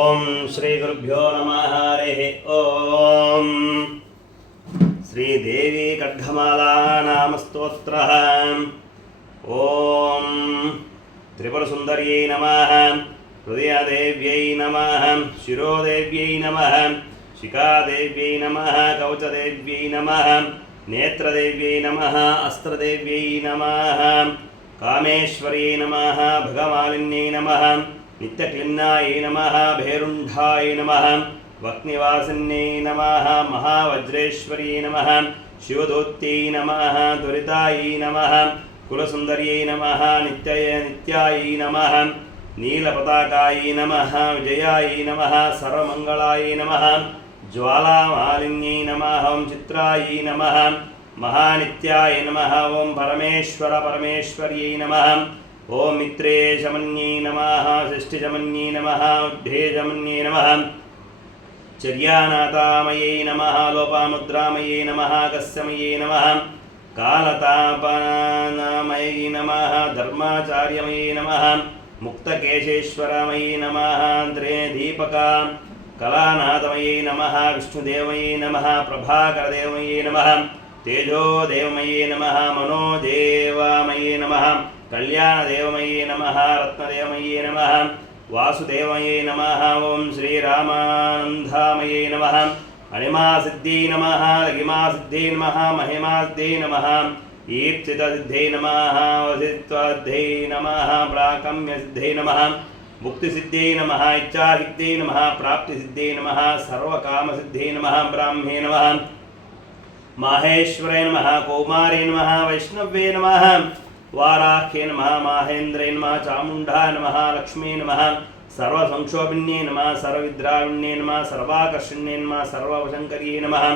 ओम श्री गुरुभ्यो नमः हरिः ओम श्रीदेवी खड्गमाला नाम स्तोत्रः ओम त्रिपुरसुन्दर्यै नमः हृदयदेव्यै नमः शिरोदेव्यै नमः शिखादेव्यै नमः कवचदेव्यै नमः नेत्रदेव्यै नमः अस्त्रदेव्यै नमः कामेश्वर्यै नमः भगमालिन्यै नमः नित्यक्लिन्नायै नमः भैरुण्ढाय नमः वक्निवासिन्यै नमः महावज्रेश्वर्यै नमः शिवदूत्यै नमः दुरितायै नमः कुलसुन्दर्यै नमः नित्यायै नमः नीलपताकायै नमः विजयायै नमः सर्वमङ्गलायै नमः ज्वालामालिन्यै नमः ओं चित्रायै नमः महानित्याय नमः ओं परमेश्वर्यै नमः ओं मित्रेशमन्यै नमः षष्ठिशमन्यै नमः उद्धेशमन्यै नमः चर्यानाथामयै नमः लोपामुद्रामयै नमः कस्यमयै नमः कालतापनामयै नमः धर्माचार्यमयै नमः मुक्तकेशेश्वरमयै नमः दीपका कलानाथमयै नमः विष्णुदेवमयै नमः प्रभाकरदेवमयै नमः तेजोदेवमयै नमः मनोदेवमयै नमः कल्याणदेवमयै नमः रत्नदेवमयै नमः वासुदेवमयै नमः ओं श्रीरामानन्दामयै नमः अणिमासिद्ध्यै नमः लघिमासिद्ध्यै नमः महिमासिद्ध्यै नमः ईप्सितसिद्ध्यै नमः वसित्वसिद्ध्यै नमः प्राकम्यसिद्ध्यै नमः मुक्तिसिद्ध्यै नमः इच्छासिद्ध्यै नमः प्राप्तिसिद्ध्यै नमः सर्वकामसिद्ध्यै नमः ब्राह्मे नमः माहेश्वरे नमः कौमारे नमः वैष्णवे नमः वाराख्ये नमः माहेन्द्रे नमः चामुण्डाय नमः लक्ष्मी नमः सर्वसंक्षोभिन्ये नमः सर्वविद्राविण्ये नमः सर्वाकर्षण्ये नमः सर्ववशङ्कर्ये नमः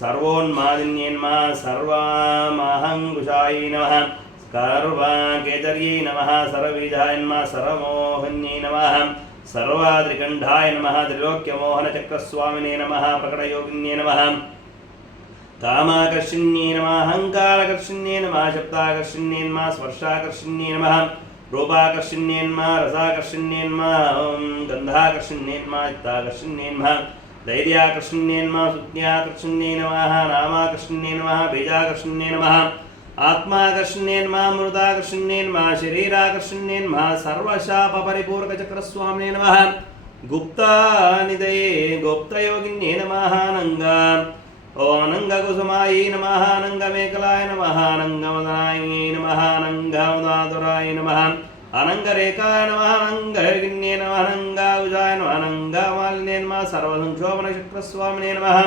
सर्वोन्मादिन्ये नमः सर्वमहङ्कुशायै नमः सर्वकेतर्यै नमः सर्वबीजाय नमः सर्वमोहन्यै नमः सर्वात्रिकण्ठाय नमः त्रिलोक्यमोहनचक्रस्वामिने नमः प्रकटयोगिन्ये नमः कामाकर्षिण्ये नमः अहङ्कारकर्षिण्ये नमः शब्दाकर्षिण्ये नमः स्पर्शाकर्षिण्ये नमः रूपाकर्षिण्ये नमः रसाकर्षिण्ये नमः गन्धाकर्षिण्ये नमः चित्ताकर्षिण्ये नमः धैर्याकर्षिण्ये नमः सुज्ञाकर्षिण्ये नमः नामाकर्षिण्ये नमः बीजाकर्षिण्ये नमः आत्माकर्षिण्ये नमः मृताकर्षिण्ये नमः शरीराकर्षिण्ये नमः सर्वशापपरिपूरकचक्रस्वामिने नमः गुप्तानिधये गुप्तयोगिन्ये नमः अनङ्गा ओं अनङ्गकुसुमायै नमः अनङ्गमेखलाय नमः अनङ्गमदनायै नमः अनङ्गमदातुराय नमः अनङ्गरेखाय नमः अनङ्गयोगिन्ये नमः अनङ्गाउजाय नमः अनङ्गमालिन्ये नमः सर्वसंक्षोभनचक्रस्वामिने नमः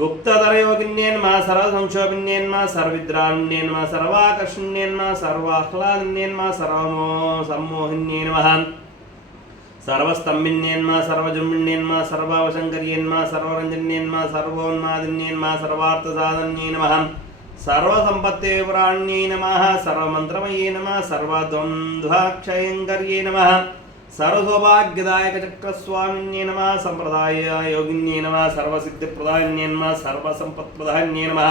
गुप्तधरयोगिन्ये नमः सर्वसंक्षोभिन्ये नमः सर्वविद्राविण्ये नमः सर्वाकर्षण्ये नमः सर्वाह्लादिन्ये नमः सर्वसम्मोहिन्ये नमः सर्वस्तम्भिन्ये नमः सर्वजृम्भिन्ये नमः सर्ववशङ्कर्ये नमः सर्वरञ्जन्ये नमः सर्वोन्मादिन्ये नमः सर्वार्थसाधन्ये नमः सर्वसम्पत्तिविपुराण्ये नमः सर्वमन्त्रमये नमः सर्वद्वन्द्वाक्षयङ्कर्ये नमः सर्वसौभाग्यदायकचक्रस्वामिन्ये नमः सम्प्रदाययोगिन्ये नमः सर्वसिद्धिप्रदायिन्ये नमः सर्वसम्पत्प्रदायिन्ये नमः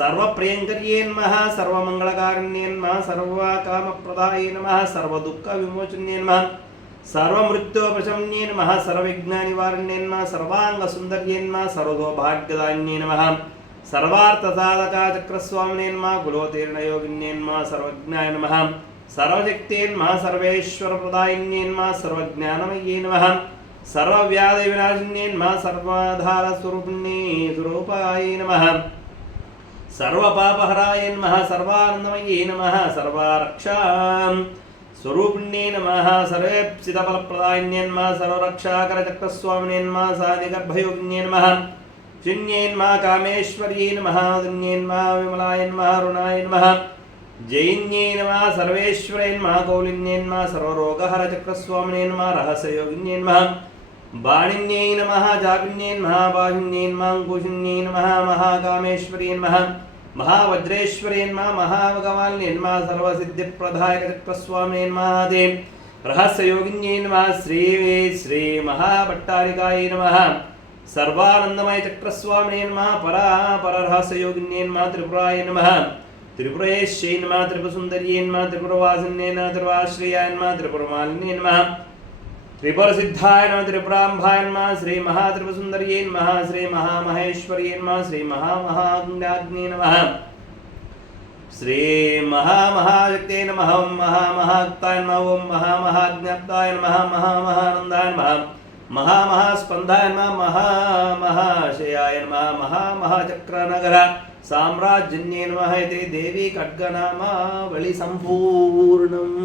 सर्वप्रियङ्कर्ये नमः सर्वमङ्गलकारिण्ये नमः सर्वकामप्रदाय नमः सर्वदुःखविमोचन्ये नमः सर्वमृत्युप्रशमन्ये नमः सर्वविघ्ननिवारण्ये नमः सर्वाङ्गसुन्दर्ये नमः सर्वसौभाग्यदायिन्ये नमः सर्वार्थसाधकचक्रस्वामिने नमः कुलोत्तीर्णयोगिन्ये नमः सर्वज्ञाय नमः सर्वशक्त्यै नमः सर्वेश्वरप्रदायिन्ये नमः सर्वज्ञानमये नमः सर्वव्याधिविनाशिन्ये नमः सर्वाधारस्वरूपिण्ये स्वरूपाय नमः सर्वपापहराय नमः सर्वानन्दमये नमः सर्वरक्षां स्वरूपिण्ये नमः सर्वेप्सितफलप्रदायिन्ये नमः सर्वरक्षाकरचक्रस्वामिने नमः साधिगर्भयोगिन्ये नमः चिन्ये नमः कामेश्वर्यै नमः उदन्ये नमः विमलाय नमः अरुणाय नमः जैन्ये नमः सर्वेश्वरै नमः कौलिन्ये नमः सर्वरोगहरचक्रस्वामिने नमः रहस्ययोगिन्ये नमः बाणिन्ये नमः जापिन्ये नमः बाहुन्ये नमः अंकुशिन्ये नमः महाकामेश्वर्यै नमः महावज्रेश्वर्यै नमः महाभगवान्ये नमः सर्वसिद्धिप्रदायकचक्रस्वामिने नमः देव रहस्ययोगिन्ये नमः श्री महाभट्टारिकायै नमः सर्वानन्दमयचक्रस्वामिने नमः पररहस्ययोगिन्ये नमः त्रिपुराय नमः त्रिपुरेश्यै नमः त्रिपुरसुन्दर्यै नमः त्रिपुरवासिन्ये नमः त्रिपुराश्रयाय नमः त्रिपुरमालिन्ये नमः त्रिपुरसिद्धाय नमः त्रिपुराम्भाय नमः श्री महात्रिपुरसुन्दर्यै नमः श्री महामहेश्वर्यै नमः श्री महामहाज्ञाग्ने नमः श्री महामहाशक्ते नमः ओं महामहाक्ताय नमः ओं महामहाज्ञाप्ताय नमः महामहानन्दाय नमः महामहास्पन्दाय नमः महामहाशयाय नमः महामहाचक्रनगर साम्राज्यन्ये नमः इति देवी खड्गनामावळि सम्पूर्णम्।